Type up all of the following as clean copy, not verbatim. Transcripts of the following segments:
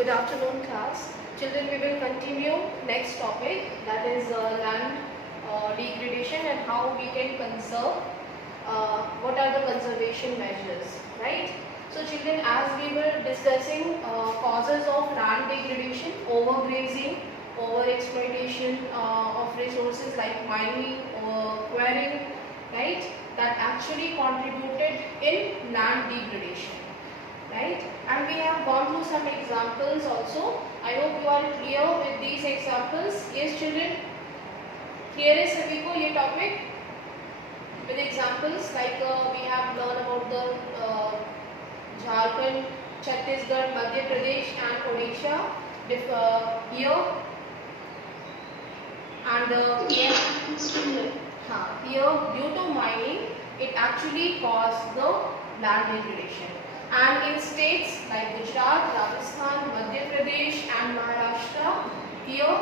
Good afternoon, class. Children, we will continue next topic, that is land degradation and how we can conserve. What are the conservation measures, right? So, children, as we were discussing causes of land degradation, overgrazing, overexploitation of resources like mining or quarrying, right? That actually contributed in land degradation. Right, and we have gone through some examples also. I hope you are clear with these examples. Yes, children, clear is sabhi ko ye topic with examples like we have learned about the Jharkhand, Chhattisgarh, Madhya Pradesh and Odisha here, and here due to mining it actually caused the land degradation. And in states like Gujarat, Rajasthan, Madhya Pradesh and Maharashtra, here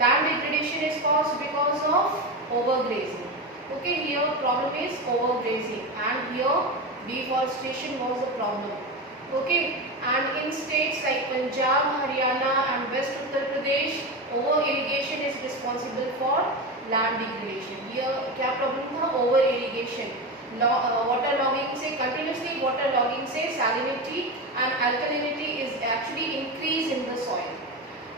land degradation is caused because of overgrazing. Okay, here problem is overgrazing and here deforestation was the problem. Okay, and in states like Punjab, Haryana and West Uttar Pradesh, over irrigation is responsible for land degradation. Here क्या problem था? Over irrigation. Water logging से continuously water logging से salinity and alkalinity is actually increase in the soil.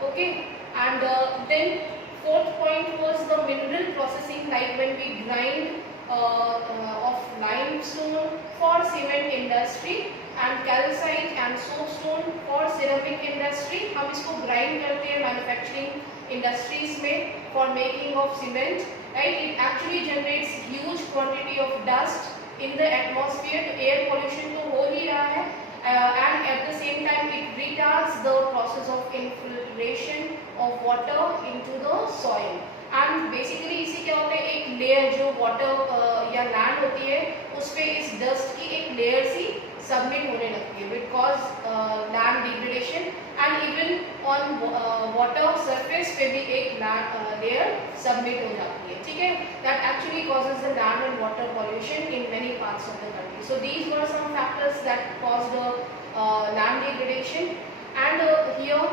Okay, and then fourth point was the mineral processing, like when we grind of limestone for cement industry and calcite and soapstone for ceramic industry. हम इसको grind करते हैं manufacturing industries में for making of cement. Right, it actually generates huge quantity of dust in the atmosphere. तो air pollution तो हो ही रहा है, and at the same time it retards the process of infiltration of water into the soil. And basically इससे क्या होता है, एक layer जो water या land होती है उस पे इस dust की एक layer सी submit होने लगती है, which cause land degradation, and even on water surface पे भी एक layer submit हो जाती है. ठीक है, that actually causes the land and water pollution in many parts of the country. So these were some factors that caused the land degradation, and here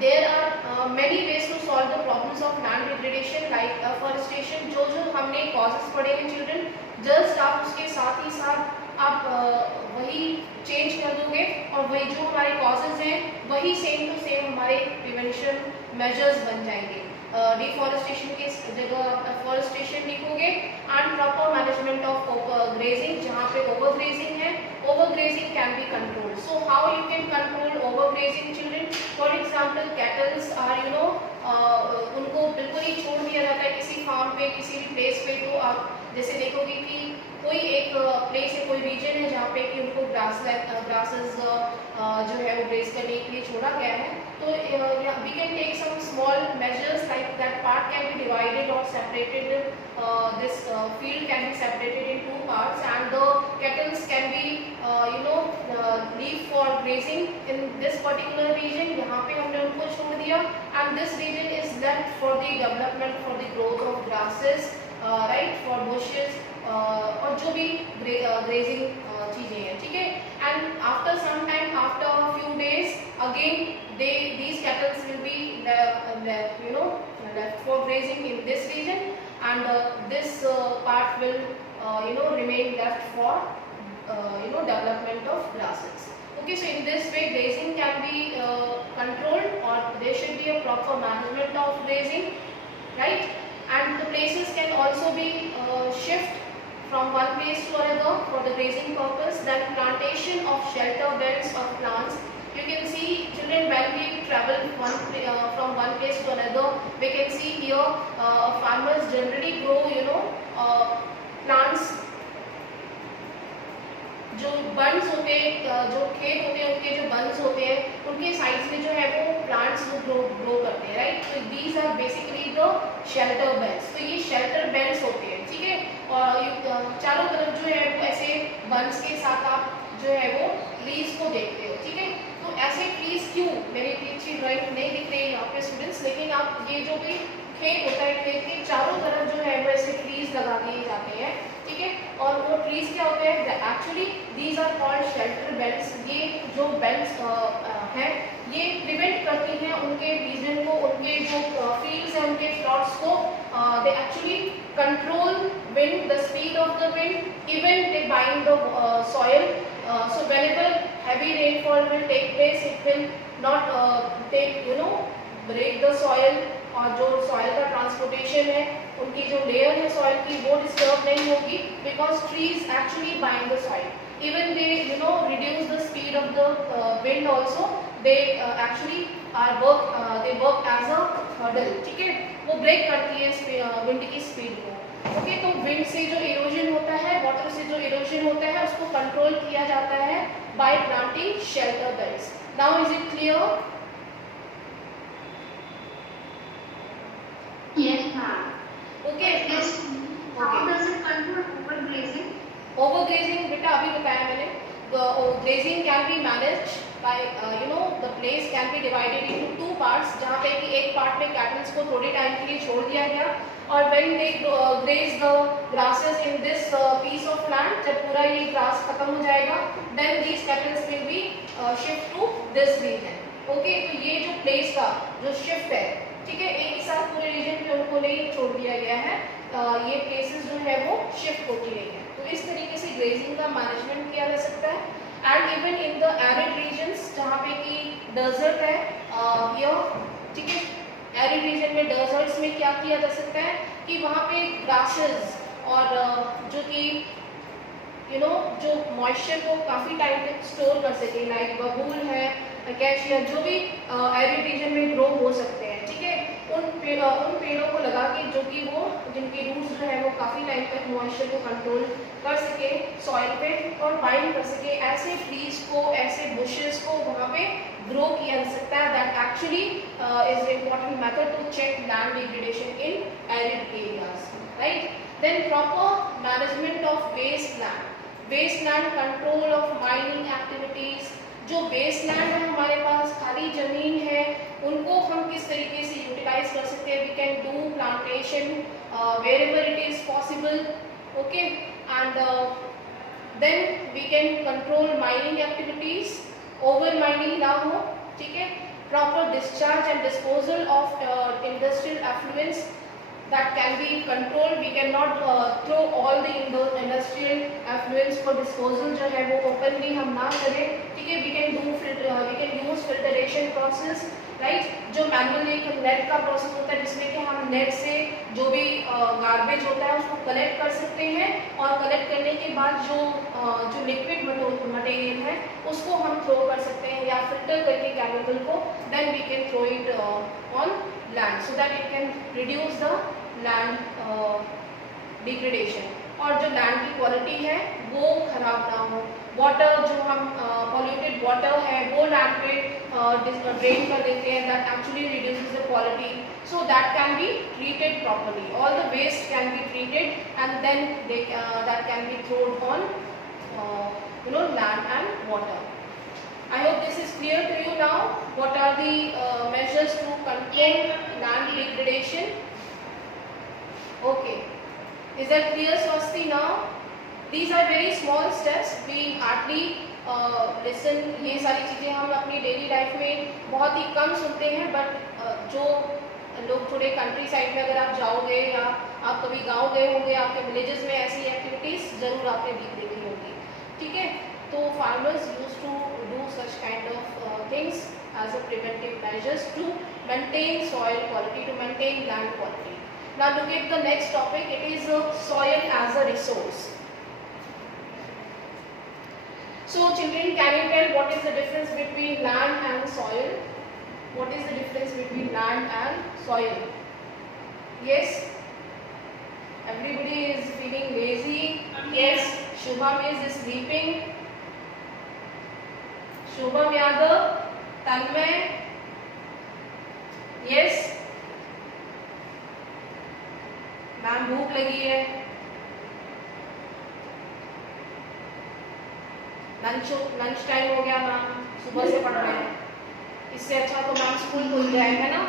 there are many ways to solve the problems of land degradation like afforestation. जो हमने causes पढ़े हैं children, just आप उसके साथ ही साथ आप वही चेंज कर दोगे और वही जो हमारे कॉजेज हैं वही सेम टू सेम हमारे प्रिवेंशन मेजर्स बन जाएंगे. डिफॉरेस्टेशन की जगह आप अफॉरेस्टेशन लिखोगे, and proper management of grazing, जहाँ पे ओवर ग्रेजिंग है, over grazing can be control. So how you can control over grazing children? For example cattles are उनको बिल्कुल ही छोड़ दिया जाता है किसी फार्म पे, किसी भी प्लेस पे. तो आप जैसे देखोगे कि कोई एक प्लेस है, कोई रीजन है जहाँ पे कि उनको ग्रासेस जो है वो ग्रेज करने के लिए छोड़ा गया है. तो we can take some small measures like that part can be divided और separated. This field can be separated in 2 parts and the cattles can be leave for grazing in this particular region. यहाँ पे हमने उनको छोड़ दिया, and this region is left for the development, for the growth of grasses, right, for bushes और जो भी grazing चीजें हैं. ठीक है, and after some time, after a few days again these cattle will be left for grazing in this region, and this part will remain left for development of grasses. Okay, so in this way grazing can be controlled, or there should be a proper management of grazing, right? And the places can also be shift from one place to another for the grazing purpose. Then plantation of shelter beds of plants. You can see children, when we travel from one place to another, we can see here farmers generally grow plants. जो बंड्स होते हैं, जो खेत होते हैं उनके जो बंड्स होते हैं उनके साइड्स में जो है वो प्लांट्स ग्रो करते हैं, राइट? तो these are basically the shelter beds. तो ये शेल्टर बेड्स होते हैं. ठीक है, और चारों तरफ जो है वो ऐसे बंड्स के साथ आप जो है वो ट्रीज को देखते हो. ठीक है, तो ऐसे ट्रीज क्यों, मेरी अच्छी ड्राइंग नहीं दिख रही है यहाँ पे स्टूडेंट्स, लेकिन आप ये जो भी खेत होता है, खेत के चारों तरफ जो है वो ऐसे ट्रीज लगा दिए जाते हैं. ठीक है, और वो ट्रीज क्या होते हैं, actually these are called shelter belts. ये जो बेल्ट्स हैं ये प्रिवेंट करती हैं उनके रीजन को, उनके जो फील्ड्स हैं, उनके प्लॉट्स को. They actually control wind, the speed of the wind, even they bind the soil. So whenever heavy rainfall will take place, it will not break the soil, और जो soil का transportation है, उनकी जो layer है soil की, वो disturb नहीं होगी, because trees actually bind the soil. Even they reduce the speed of the wind also. They actually they work as a hurdle. ठीक है, वो break करती है wind की speed को. ओके, तो विंड से जो इरोजन होता है, वाटर से जो इरोजन होता है, उसको कंट्रोल किया जाता है bye planting shelter belts. Now is it clear? Yes ma'am. Okay, how does it control overgrazing? Overgrazing बेटा अभी बताया मैंने. Grazing can be managed by the place can be divided into 2 पार्ट्स, जहाँ पे कि एक पार्ट में कैटल्स को थोड़े टाइम के लिए छोड़ दिया गया, और when they graze the grasses in this piece of land, जब पूरा ये ग्रास खत्म हो जाएगा, then these cattles will be shift to this region. Okay, तो ये जो प्लेस का जो शिफ्ट है, ठीक है, एक ही साथ पूरे रीजन पे उनको नहीं छोड़ दिया गया है, ये प्लेसेस जो है वो शिफ्ट होती रही है. तो इस तरीके से ग्रेजिंग का मैनेजमेंट किया जा सकता है. And even in the arid regions, जहाँ पे कि डेजर्ट है, ठीक है, एरिड रीजन में, डेजर्ट्स में क्या किया जा सकता है कि वहाँ पे ग्रासेस और जो कि जो मॉइस्चर को काफ़ी टाइम तक स्टोर कर सके, लाइक बबूल है, अकेशिया, जो भी एरिड रीजन में ग्रो हो सकते हैं, ठीक है, उन पेड़ों को लगा के, जो कि वो जिनके रूट्स जो है वो काफ़ी टाइम तक मॉइस्चर को कंट्रोल कर सके सॉइल पे और बाइंड कर सके, ऐसे ट्रीज को, ऐसे बुशेस को वहाँ पे ग्रो किया जा सकता है. That actually is important method to check land degradation in arid areas, right. Then proper management of waste land, waste land control of mining activities. जो वेस्ट लैंड है हमारे पास, खाली जमीन है, उनको हम किस तरीके से यूटिलाइज कर सकते हैं. We can do plantation wherever it is possible. Okay, and then we can control mining activities, over mining ना हो, ठीक है. Proper discharge and disposal of industrial effluents, that can be controlled. We cannot throw all the industrial effluents for disposal जो है वो openly हम ना करें, ठीक है. we can use filtration process, right. जो मैनुअली एक नेट का प्रोसेस होता है, जिसमें कि हम नेट से जो भी गार्बेज होता है उसको कलेक्ट कर सकते हैं, और कलेक्ट करने के बाद जो लिक्विड मटेरियल है उसको हम थ्रो कर सकते हैं, या फिल्टर करके केमिकल को, then we can throw it on land, so that it can reduce the land degradation, और जो लैंड की क्वालिटी है वो खराब ना हो. वाटर, जो हम पॉल्यूटेड वाटर है वो लैंड पे ड्रेन कर देते हैं, that actually reduces the quality, so that can be treated properly. All the waste can be treated and then that can be thrown on land and water. I hope this is clear to you now. What are the measures to control land degradation? Okay. Is that clear, Swasti, now? These are very small steps. We hardly listen. ये सारी चीज़ें हम अपनी daily life में बहुत ही कम सुनते हैं, बट जो लोग थोड़े कंट्री साइड में अगर आप जाओगे, या आप कभी गांव गए होंगे, आपके विलेजेस में ऐसी एक्टिविटीज़ ज़रूर आपने देखी होगी, ठीक है. तो farmers used to do such kind of things as a preventive measures to maintain soil quality, to maintain land quality. Now look at the next topic. It is soil as a resource. So children, can you tell what is the difference between land and soil? What is the difference between land and soil? Yes? Everybody is feeling lazy. Yes? Shubham is sleeping. Shubham यादव, Tanmay, yes. Ma'am भूख लगी है. Lunch time हो गया मैम, सुबह से पढ़ रहे हैं. इससे अच्छा तो मैम स्कूल खुल जाए, है ना.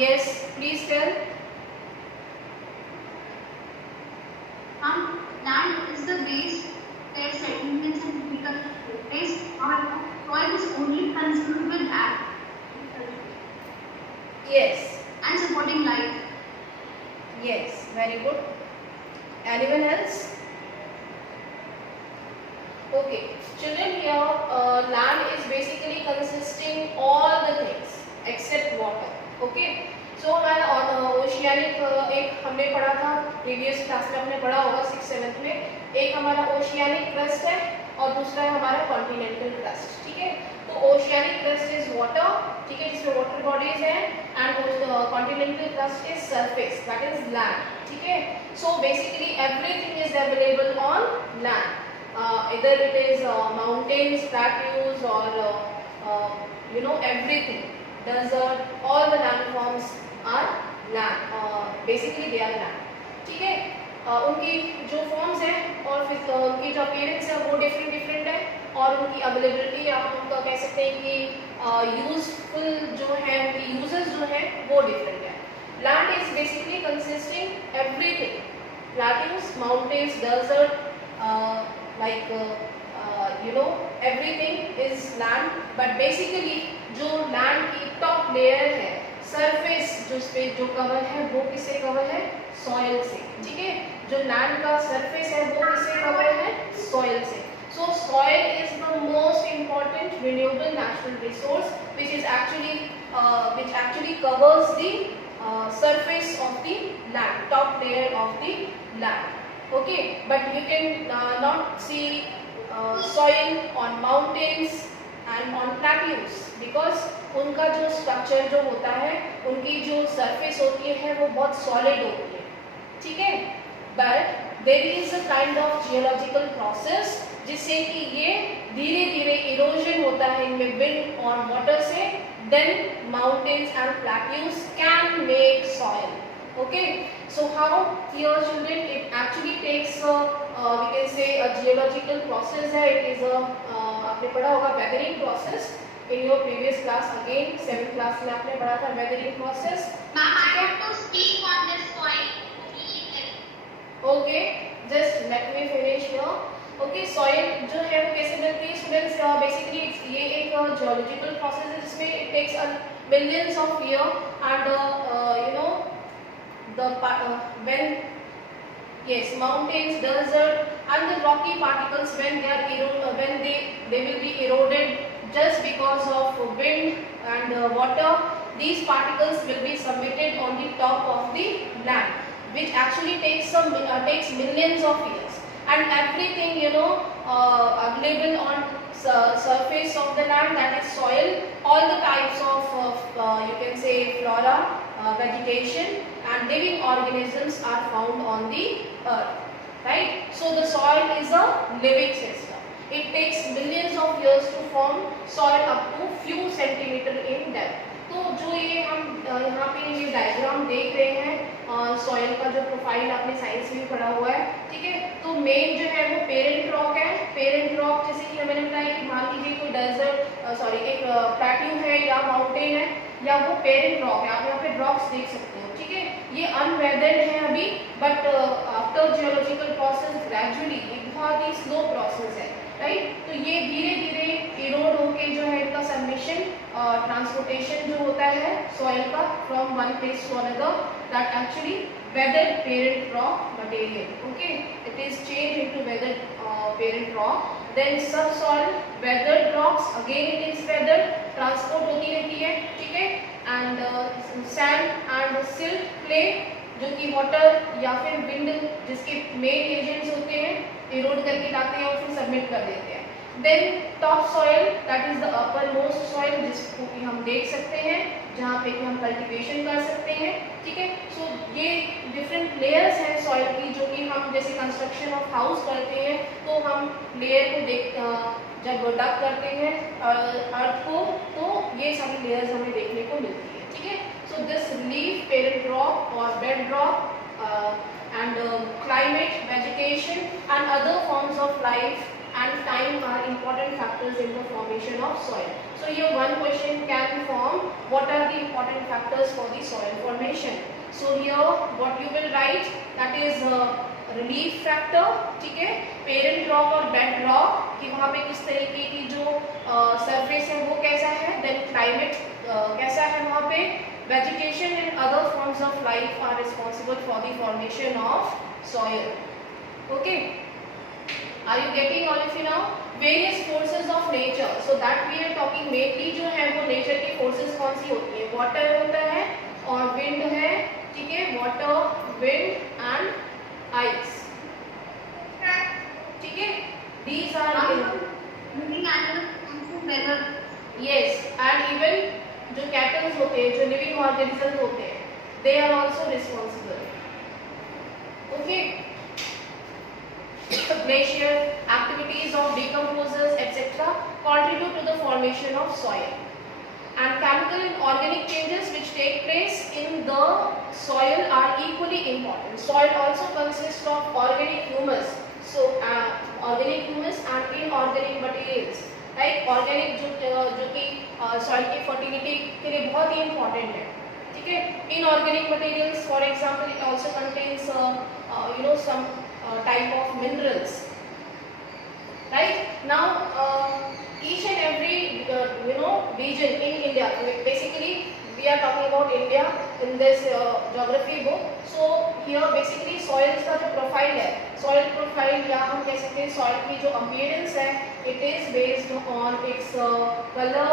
Yes, please tell. Land is is the base where settlements and agriculture take place. However, soil is only consumed with agriculture Yes. and supporting life. Yes. Very good. Anyone else? Okay. Children, here land is basically consisting all the things except water. Okay. सो हमारा ओशियानिक एक हमने पढ़ा था previous class में, हमने पढ़ा होगा 6th-7th में। एक हमारा ओशियानिक क्रस्ट है और दूसरा है हमारा कॉन्टिनेंटल क्रस्ट। ठीक है, तो ओशियानिक क्रस्ट इज वाटर, ठीक है, जिसमें वाटर बॉडीज हैं, and continental crust is surface, that is land. ठीक है, so basically everything is available on land, इधर इट इज माउंटेन्स, प्लेट्यूज और everything, desert, all the landforms are land, basically they are land। ठीक है, उनकी जो फॉर्म्स हैं और फिर उनकी जो अपीयरेंस है वो डिफरेंट है, और उनकी अवेलेबिलिटी आप उनका कह सकते हैं कि यूजफुल जो है, उनकी यूजेस जो है वो डिफरेंट है। Land is basically consisting everything, plateaus, mountains, desert, like everything is land, but basically जो लैंड की टॉप लेयर है, सरफेस जो कवर है वो किससे कवर है? सॉइल से। ठीक है, जो लैंड का सरफेस है वो किससे कवर है? सॉइल से। सो soil is the most important renewable natural resource which actually covers the surface of the land, top layer of the land. Okay, but you can not see soil on mountains and on plateaus because उनका जो स्ट्रक्चर जो होता है, उनकी जो सरफेस होती है वो बहुत सॉलिड होती है। ठीक है, but there is a kind of geological process जिससे कि ये धीरे धीरे इरोजन होता है इनमें विंड और वाटर से, then mountains and plateaus can make soil. Okay, so how here children, it actually takes we can say a geological process है, it is a आपने पढ़ा होगा weathering process in your previous class, again 7th class में आपने पढ़ा था weathering process। Ma'am, I want to speak on this point. Okay, just let me finish here। Okay, soil जो है वो कैसे बनती है students? Basically ये एक geological process है जिसमें it takes millions of years and when yes, mountains, desert and the rocky particles when they will be eroded just because of wind and water, these particles will be submitted on the top of the land, which actually takes millions of years, and everything available on surface of the land, that is soil, all the types of you can say flora, vegetation and living organisms are found on the earth, right? So the soil is a living system. It takes millions of years to form soil up to few centimeter in depth। तो जो ये हम यहाँ पे ये डायग्राम देख रहे हैं सॉइल का जो प्रोफाइल आपने साइंस में पढ़ा हुआ है, ठीक है, तो मेन जो है वो पेरेंट रॉक है। पेरेंट रॉक जैसे कि मैंने बताया कि मान लीजिए कोई डेजर्ट एक प्लेट्यू है या माउंटेन है या वो पेरेंट रॉक है, आप यहाँ पे रॉक्स देख सकते हो। ठीक है, ये अनवेदर्ड है अभी, but after geological process gradually, ये बहुत ही स्लो प्रोसेस है, राइट? तो ये धीरे धीरे इरोड होके जो है इनका सबमिशन ट्रांसपोर्टेशन जो होता है सॉइल का from one place to another, that actually weathered parent rock material, okay, it is changed into weathered parent rock, then subsoil weathered rocks, again it is weathered, transport होती रहती है, ठीक है, and sand and silt clay जो कि वाटर या फिर विंड जिसके मेन एजेंट्स होते हैं, इरोड करके लाते हैं और फिर सबमिट कर देते हैं। Then top soil, that is the upper most soil, जिसको कि हम देख सकते हैं जहाँ पे कि हम कल्टीवेशन कर सकते हैं। ठीक है, सो ये डिफरेंट लेयर्स हैं सॉइल की, जो कि हम जैसे कंस्ट्रक्शन ऑफ हाउस करते हैं तो हम लेयर को जब डक करते हैं अर्थ को, तो ये सारी लेयर्स हमें देखने को मिलती है। ठीक है, so this leaf, parent rock और bed rock and climate, vegetation and other forms of life and time are important factors in the formation of soil. So here one question can form, what are the important factors for the soil formation? So here what you will write, that is relief factor, ठीक है, parent rock और bed rock कि वहाँ पे किस तरीके की जो सरफेस है वो कैसा है, देन क्लाइमेट कैसा है वहाँ पे, vegetation and other forms of life are responsible for the formation of soil. Okay, are you getting all of you now? Various forces of nature, so that we are talking mainly जो है वो nature की forces कौन सी होती है, water होता है और wind है, ठीक है, water, wind and ice, ठीक है, these are living animals, weather. yes, and even जो कैटल्स होते हैं, जो लिविंग ऑर्गेनिजम्स होते हैं, they are also responsible. Okay. Glacier activities of decomposers etc. contribute to the formation of soil, and chemical and organic changes which take place in the soil are equally important. Soil also consists of organic humus, so organic humus and inorganic materials. Like organic जो कि soil की fertility के लिए बहुत ही important है, ठीक है. Inorganic materials, for example, it also contains some type of minerals. Right now, each and every region in India, basically we are talking about India in this geography book. So here basically soils का जो profile है, soil profile या हम कह सकते हैं soil की जो appearance है, it is based on its color,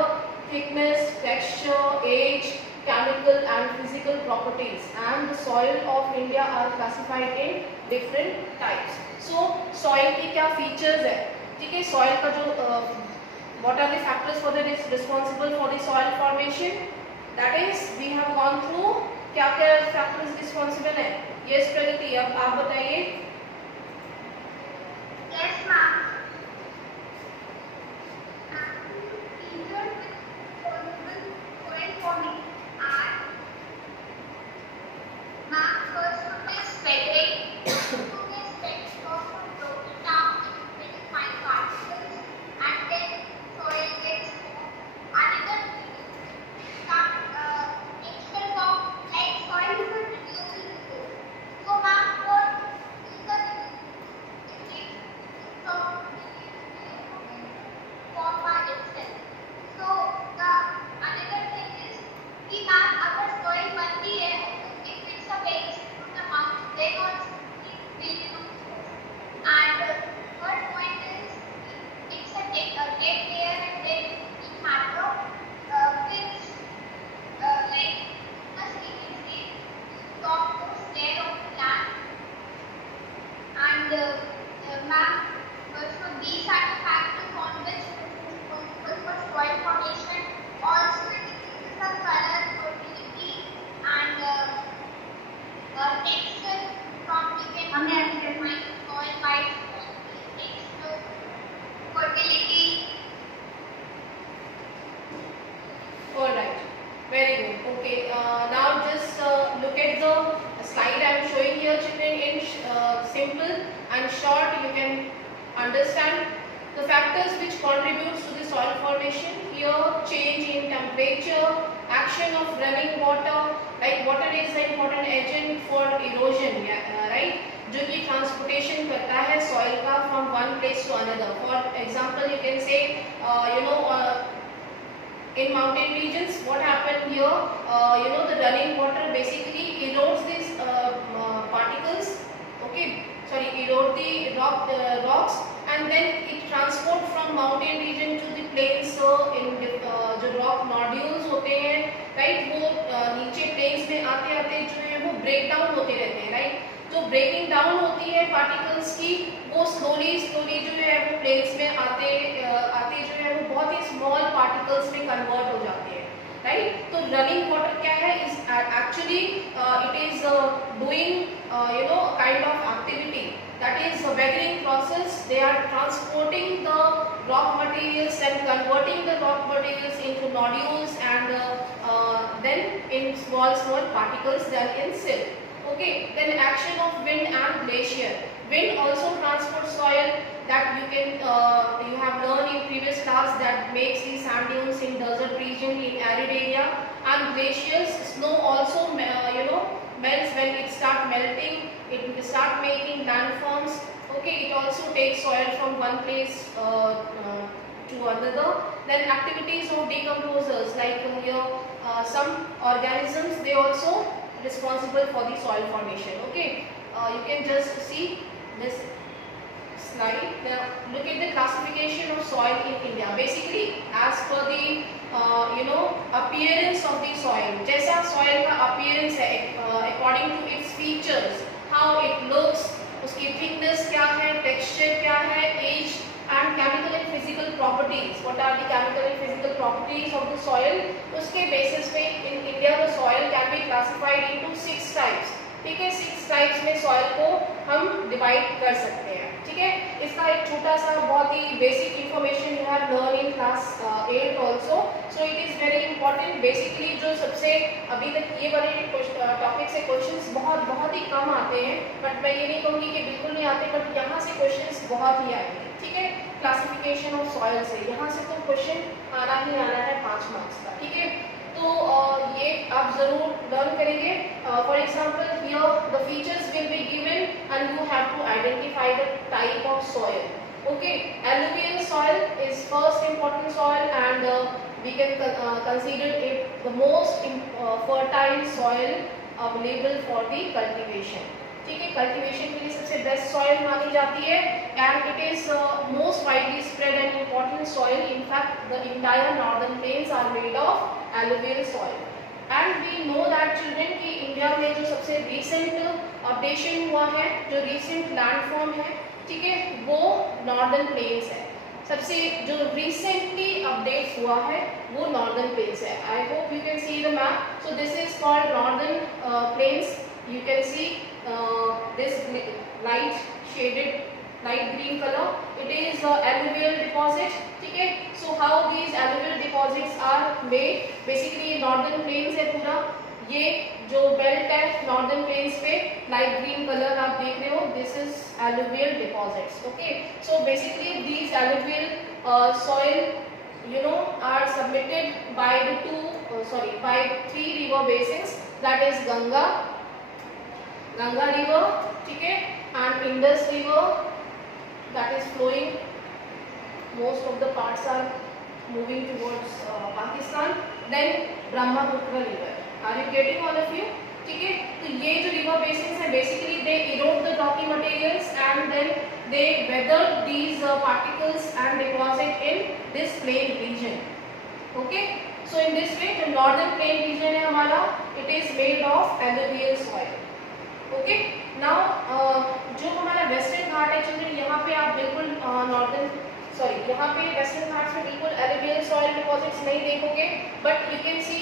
thickness, texture, age, chemical and physical properties, and the soil of India are classified in different types. So soil की क्या features है, ठीक है, soil का जो what are the factors for the responsible for the soil formation, that is we have gone through क्या क्या factors responsible है. Yes प्रगति, अब आप बताइए. Yes ma'am. Understand the factors which contributes to the soil formation. Here change in temperature, action of running water, like water is an important agent for erosion, right, जो कि transportation करता है soil का from one place to another. For example, you can say in mountain regions what happened here, the running water basically erodes these particles, okay, sorry, erode the rocks, and then it transport from mountain region to the plains. So in जो rock nodules होते हैं, right, वो नीचे plains में आते आते जो है वो break down होते रहते हैं, right. जो breaking down होती है particles की, वो slowly जो है वो plains में आते जो है वो बहुत ही small particles में convert हो जाते हैं, right. तो running water क्या है, is actually it is doing a kind of activity, that is a weathering process. They are transporting the rock materials and converting the rock materials into nodules and then in small particles, then in silt. Okay, then action of wind and glacier. Wind also transports soil, that you can you have learned in previous class, that makes the sand dunes in desert region, in arid area, and glaciers, snow also melts when it start melting it start making landforms. Okay, it also takes soil from one place to another. Then activities of decomposers, like here some organisms, they also responsible for the soil formation. Okay, you can just see this slide. Now look at the classification of soil in India. Basically, as per the appearance of the soil, जैसा soil का appearance है, according to its features, how it looks, उसकी thickness क्या है, texture क्या है, age and chemical and physical properties. What are the chemical and physical properties of the soil? उसके basis पे in India the soil can be classified into 6 types. ठीक है, 6 टाइप्स में सॉइल को हम डिवाइड कर सकते हैं. ठीक है, इसका एक छोटा सा बहुत ही basic information you have learn in class 8 also. So it is very important. Basically जो सबसे अभी तक ये वाले टॉपिक से क्वेश्चंस बहुत ही कम आते हैं, बट मैं ये नहीं कहूँगी कि बिल्कुल नहीं आते, बट यहाँ से क्वेश्चंस बहुत ही आएंगे. ठीक है, क्लासिफिकेशन ऑफ सॉइल से यहाँ से तो क्वेश्चन आना ही आना है 5 मार्क्स का. ठीक है, तो ये आप जरूर लर्न करेंगे. For example here the features will be given and you have to identify the type of soil. Okay, alluvial soil is first important soil and we can consider it the most fertile soil available for the cultivation. ठीक है, कल्टीवेशन के लिए सबसे best soil मानी जाती है and it is most widely spread and important soil. In fact the entire northern plains are made of alluvial soil. And we know that children कि India में जो सबसे रिसेंट अपडेशन हुआ है, जो रिसेंट लैंडफॉर्म है, ठीक है, वो नॉर्दर्न प्लेन्स है. सबसे जो रिसेंटली अपडेट हुआ है वो नॉर्दर्न प्लेन्स है. I hope you can see the map. So this is called northern plains. You can see this light shaded light green color. It is alluvial deposit. ठीक है, so how these alluvial deposits are made? Basically northern plains है पूरा. ये जो बेल्ट है northern plains पे light green colour आप देख रहे हो, this is alluvial deposits. Okay, so basically these alluvial soil are submitted by the by 3 river basins, that is Ganga river, ठीक है, and Indus river that is flowing, most of the parts are moving towards Pakistan. Then Brahmaputra river. Are you getting all of you? ठीक है, तो ये जो river basins है basically they erode the rocky materials and then they weather these particles and deposit in this plain region. Okay, so in this way the northern plain region है हमारा, it is made of alluvial soil. Okay, now जो हमारा वेस्टर्न घाट है चिल्ड्रन, यहाँ पे आप बिल्कुल यहाँ पे वेस्टर्न घाट्स में बिल्कुल एलुवियल सॉइल डिपॉजिट्स नहीं देखोगे, but you can see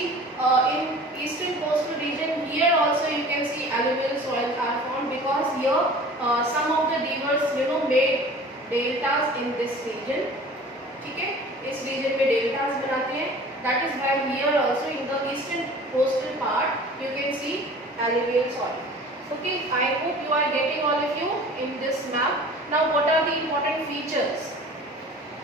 in eastern coastal region here also you can see alluvial soil are found because here some of the rivers made deltas in this region. ठीक है, इस region में deltas बनाते हैं. That is why here also in the eastern coastal part you can see alluvial soil. Okay, I hope you are getting all of you in this map. Now what are the important features?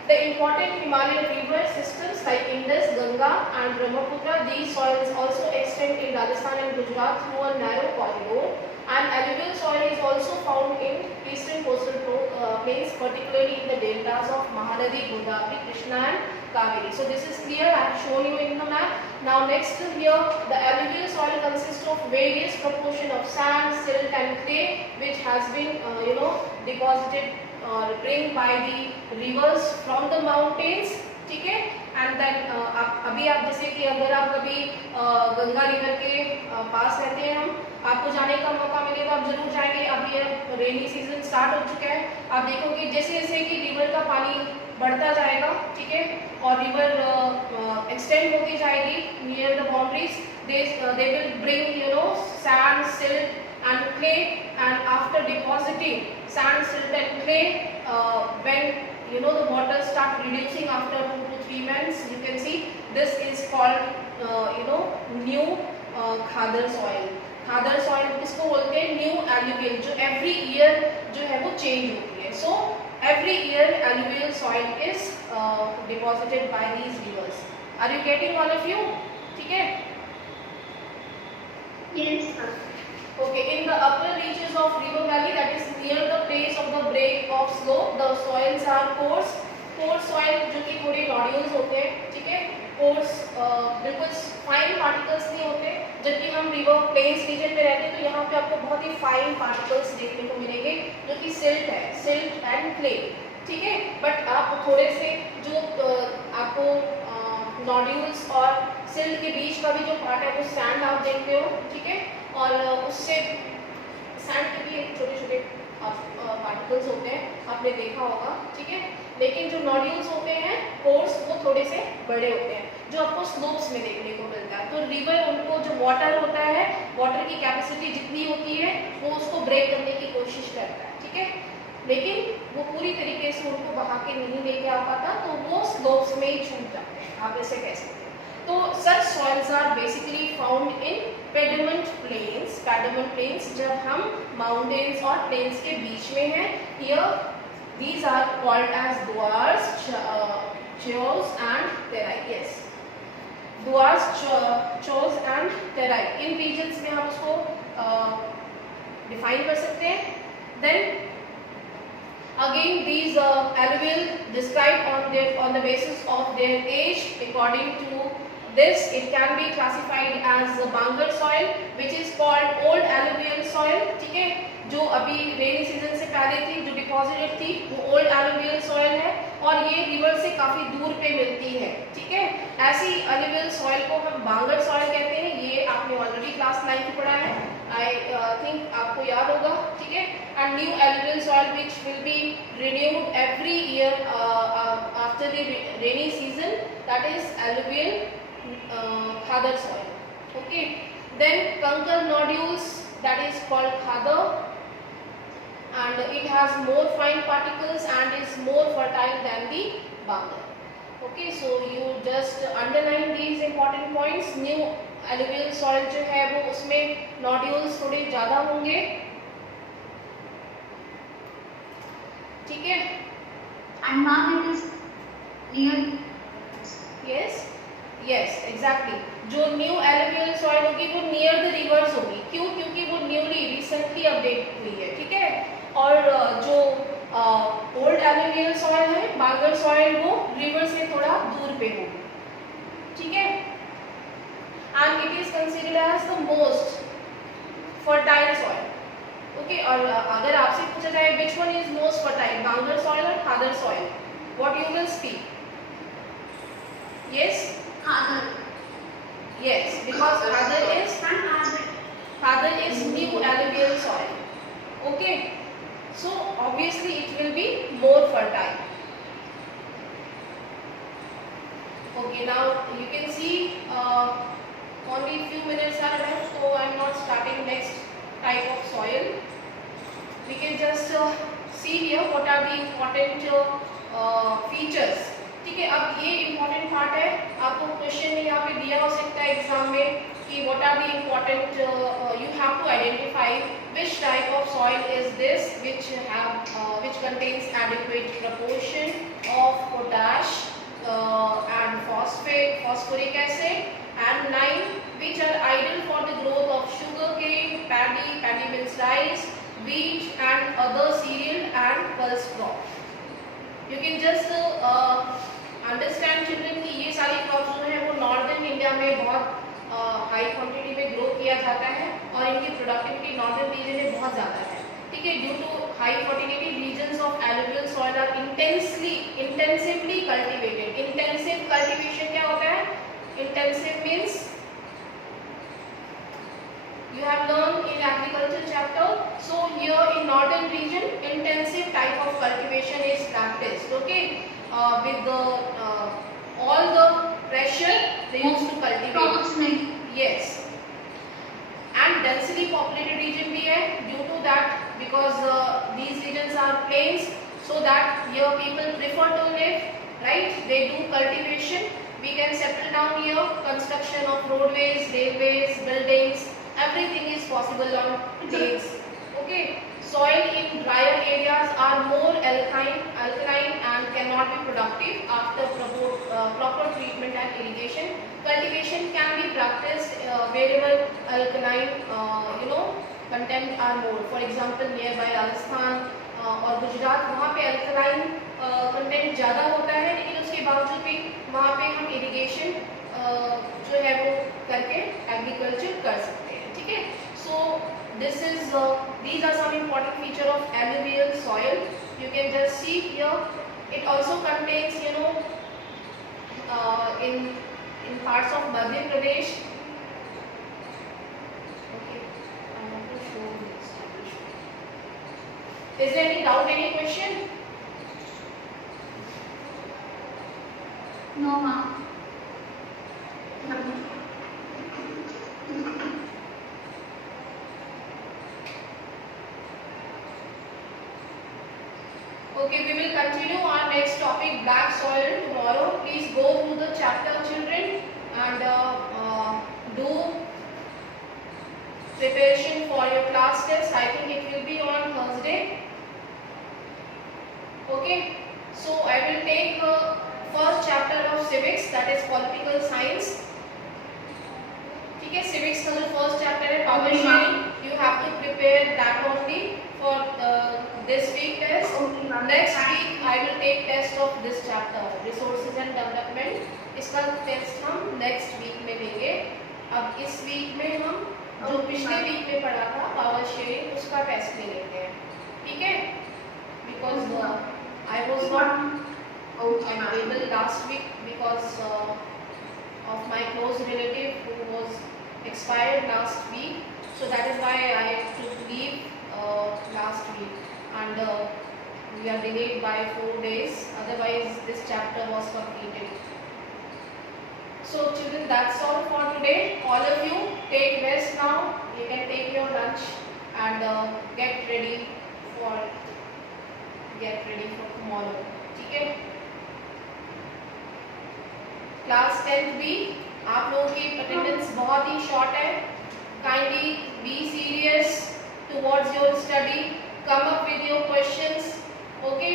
The important Himalayan river systems like Indus, Ganga and Brahmaputra, these soils also extend in Rajasthan and Gujarat through a narrow corridor, and alluvial soil is also found in eastern coastal plains, particularly in the deltas of Mahanadi, Godavari, Krishna and Kaveri. So this is clear, I have shown you in the map. Now next here, the alluvial soil consists of various proportion of sand, silt and clay which has been deposited or drained by the rivers from the mountains. ठीक है, and then अभी आप जैसे कि अगर आप कभी गंगा रिवर के पास रहते हैं, आपको जाने का मौका मिले तो आप जरूर जाएंगे. अब ये रेनी सीजन स्टार्ट हो चुका है, आप देखोगे जैसे जैसे कि रिवर का पानी बढ़ता जाएगा, ठीक है, और रिवर एक्सटेंड होती जाएगी near the boundaries, they will bring sand, silt and clay, and after depositing sand, silt and clay, when the water start reducing after 2 to 3 months, you can see this is called new khadar soil. Khadar soil किसको बोलते हैं? New alluvial, जो every year जो है वो change होती है. So every year alluvial soil is deposited by these rivers. Are you getting all of you? ठीक है, Yes, sir. Okay, in the upper reaches of river valley, that is near the place of the break of slope, the soils are coarse. Course soil जो कि थोड़े नोड्यूल्स होते हैं, ठीक है, कोर्स बिल्कुल फाइन पार्टिकल्स नहीं होते, जबकि हम रिवर प्लेन्स रीजन में रहते हैं तो यहाँ पे आपको बहुत ही फाइन पार्टिकल्स देखने को मिलेंगे जो कि सिल्ट है, सिल्ट एंड क्ले, ठीक है। बट आप थोड़े से जो आपको नोड्यूल्स और सिल्ट के बीच का भी जो पार्ट है वो सैंड आप देखते हो, ठीक है, और उससे सैंड के भी छोटे छोटे पार्टिकल्स होते हैं, आपने देखा होगा, ठीक है। लेकिन जो नोड्यूल्स होते हैं कोर्स वो थोड़े से बड़े होते हैं, जो आपको स्लोप्स में देखने को मिलता है। तो रिवर उनको जो वाटर होता है, वाटर की कैपेसिटी जितनी होती है वो उसको ब्रेक करने की कोशिश करता है, ठीक है, लेकिन वो पूरी तरीके से उनको बहा के नहीं लेके आ पाता, तो वो स्लोप्स में ही छूट जाते हैं, आप ऐसे कह सकते हैं। तो such soils are basically found in pediment plains. Pediment plains जब हम mountains और plains के बीच में हैं, here these are called as duars, chos and terai. Yes, duars, chos and terai. इन regions में हम उसको define कर सकते हैं. Then again these alluvial described on the basis of their age. According to this, it can be classified as bangar soil, which is called old alluvial soil, ठीक है, जो अभी रेनी सीजन से पहले थी, जो डिपॉजिटेड थी, वो ओल्ड alluvial soil है और ये रिवर से काफी दूर पे मिलती है, ठीक है। ऐसी alluvial soil को हम बांगर soil कहते हैं, ये आपने ऑलरेडी क्लास 9 में पढ़ा है, आई थिंक आपको याद होगा, ठीक है। And new alluvial soil which will be renewed every year after the rainy season, that is alluvial khadar soil. Okay, then conker nodules, that is called khadar, and it has more fine particles and is more fertile than the bangar. Okay, so you just underline these important points. New alluvial soil जो है वो उसमें nodules थोड़े ज़्यादा होंगे, ठीक है। And now it is near. Yes. Yes, exactly. जो न्यू alluvial soil होगी वो नियर द रिवर्स होगी, क्यों? क्योंकि वो न्यूली रिसेंटली अपडेट हुई है, ठीक है। और जो ओल्ड alluvial soil है, बांगर soil, वो रिवर से थोड़ा दूर पे होगी, ठीक है। And it is considered as the most fertile soil. Okay, और अगर आपसे पूछा जाए which one is most fertile, bangar soil और khadar soil, what you will speak? Yes, Khadar. yes, because khadar is new alluvial soil. Okay, so obviously it will be more fertile. Okay, now you can see only few minutes are left, so I am not starting next type of soil. We can just see here what are the important features. ठीक है, अब ये important part है, आपको क्वेश्चन में यहाँ पे दिया हो सकता है एग्जाम में कि what are the important, you have to identify which type of soil is this which contains adequate proportion of potash and phosphoric acid, and 9 which are ideal for the growth of sugarcane, paddy means rice, wheat and other cereal and pulse crop. You can just understand children की ये सारी क्रॉप्स जो है वो northern India में बहुत high quantity में ग्रो किया जाता है और इनकी प्रोडक्टिविटी नॉर्दर्न रीजन में बहुत ज़्यादा है, ठीक है। Due to high fertility regions of alluvial soil are intensively cultivated. Intensive cultivation क्या होता है? Intensive means you have learned in agriculture chapter. So here in northern region intensive type of cultivation is practiced, okay, with the all the pressure they used to cultivate. Yes, and densely populated region bhi hai, due to that because these regions are plains, so that here people prefer to live, right, they do cultivation. We can settle down here, construction of roadways, railways, buildings, everything is possible on plains. Okay, soil in drier areas are more alkaline and cannot be productive after proper treatment and irrigation. Cultivation can be practiced wherever alkaline content are more. For example, nearby Rajasthan और गुजरात, वहाँ पे alkaline content ज़्यादा होता है, लेकिन उसके बावजूद भी वहाँ पे हम इरिगेशन जो है वो करके एग्रीकल्चर कर सकते हैं. ठीक है. सो this is these are some important feature of alluvial soil. You can just see here. It also contains, you know, in parts of Madhya Pradesh. Okay, I want to show this. Is there any doubt, any question? No, ma'am. Okay, we will continue our next topic, black soil, tomorrow. Please go through the chapter, children, and do preparation for your class test. I think it will be on Thursday. Okay, so I will take first chapter of civics, that is political science. ठीक है, civics का जो first chapter है power sharing, you have to prepare that only for this week test. Next week I will take test of this chapter, resources and development. इसका test हम next week में लेंगे. अब इस week में हम जो पिछले week में पढ़ा था power sharing, उसका test ले लेते हैं. ठीक है? Because I was not available last week because of my close relative who was expired last week, so that is why I took leave last week, and we are delayed by 4 days. Otherwise, this chapter was completed. So, children, that's all for today. All of you take rest now. You can take your lunch and get ready for tomorrow. ठीक है? Class 10th भी आप लोगों की attendance बहुत ही short है. Kindly be serious towards your study. Come up with your questions. Okay,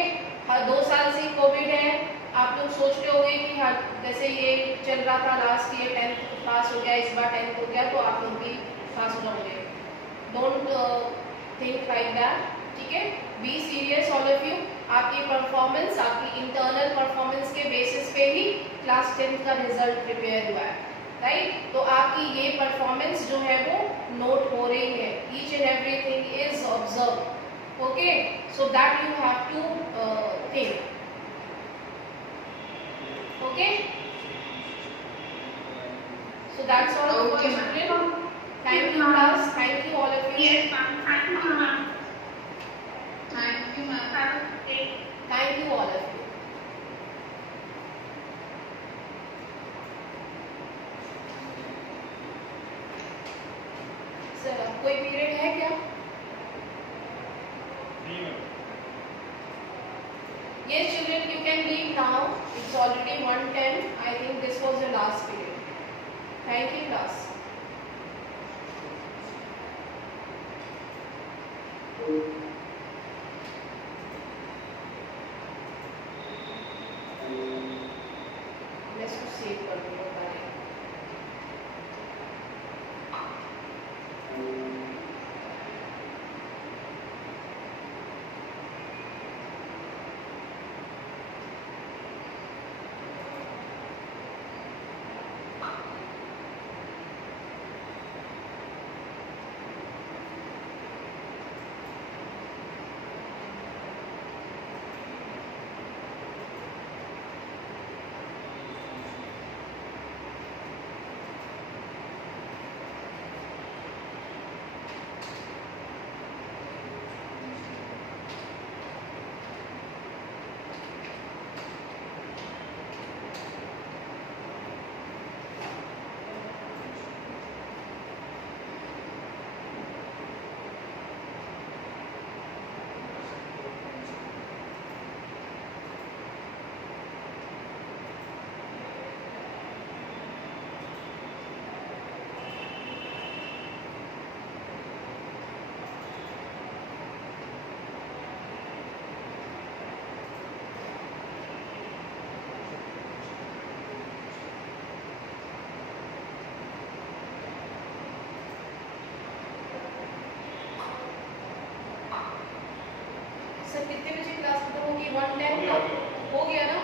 हर 2 साल से कोविड है. आप लोग सोचते होंगे कि हर जैसे ये चल रहा था लास्ट ईयर 10th पास हो गया, इस बार 10th हो गया, तो आप लोग भी पास हो जाओगे. Don't think like that. ठीक है? Be serious all of you. आपकी परफॉर्मेंस, आपकी इंटरनल परफॉर्मेंस के बेसिस पे ही क्लास 10th का रिजल्ट प्रिपेयर हुआ है. राइट? तो आपकी ये परफॉर्मेंस जो है वो नोट हो रही है. Each and everything is observe. Okay, so that you have to think. Okay, so that's all for children. Thank you class. Thank you all of you. Yes, ma'am. Thank you, ma'am. Thank you, ma'am. Have a good day. Thank you all of you. Sir, कोई पीरियड है क्या? Yes, children, you can leave now. It's already 1:10. I think this was the last period. Thank you, class. Let's go save कर दो पहले. सर कितने बजे क्लास खत्म होगी? 1:10 तक हो गया ना?